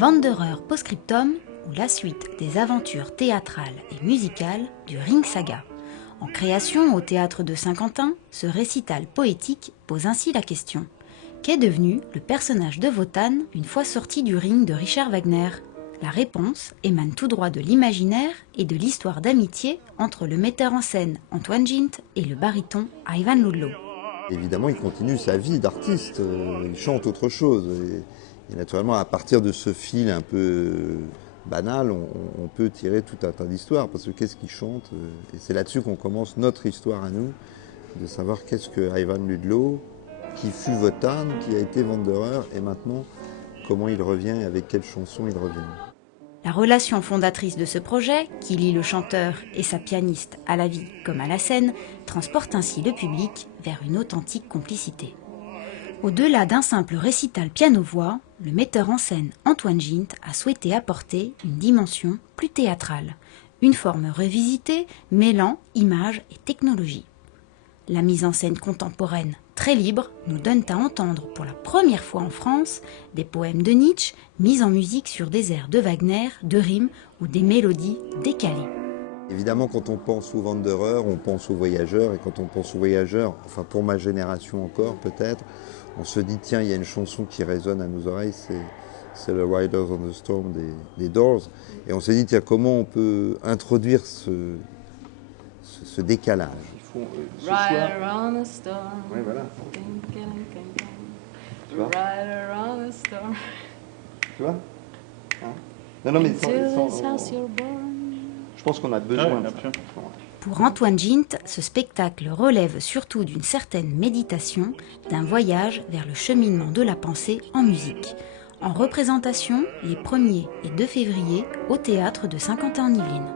Wanderer Postscriptum, ou la suite des aventures théâtrales et musicales du Ring Saga. En création au théâtre de Saint-Quentin, ce récital poétique pose ainsi la question: qu'est devenu le personnage de Wotan une fois sorti du ring de Richard Wagner? La réponse émane tout droit de l'imaginaire et de l'histoire d'amitié entre le metteur en scène Antoine Gint et le baryton Ivan Ludlow. Évidemment, il continue sa vie d'artiste, il chante autre chose. Et naturellement, à partir de ce fil un peu banal, on peut tirer tout un tas d'histoires, parce que qu'est-ce qu'il chante? Et c'est là-dessus qu'on commence notre histoire à nous, de savoir qu'est-ce que Ivan Ludlow, qui fut Wotan, qui a été Wanderer, et maintenant, comment il revient et avec quelle chanson il revient. La relation fondatrice de ce projet, qui lie le chanteur et sa pianiste à la vie comme à la scène, transporte ainsi le public vers une authentique complicité. Au-delà d'un simple récital piano-voix, le metteur en scène Antoine Gint a souhaité apporter une dimension plus théâtrale, une forme revisitée mêlant images et technologie. La mise en scène contemporaine, très libre, nous donne à entendre pour la première fois en France des poèmes de Nietzsche mis en musique sur des airs de Wagner, de Riem ou des mélodies décalées. Évidemment, quand on pense aux Wanderers, on pense aux voyageurs, et quand on pense aux voyageurs, enfin pour ma génération encore peut-être, on se dit tiens, il y a une chanson qui résonne à nos oreilles, c'est le Riders on the Storm des Doors, et on se dit tiens, comment on peut introduire ce décalage. Ce soir... Ouais, voilà. Tu vois? Tu vois? Hein? Non, mais je pense qu'on a besoin de ça. Pour Antoine Gint, ce spectacle relève surtout d'une certaine méditation, d'un voyage vers le cheminement de la pensée en musique. En représentation les 1er et 2 février au théâtre de Saint-Quentin-en-Yvelines.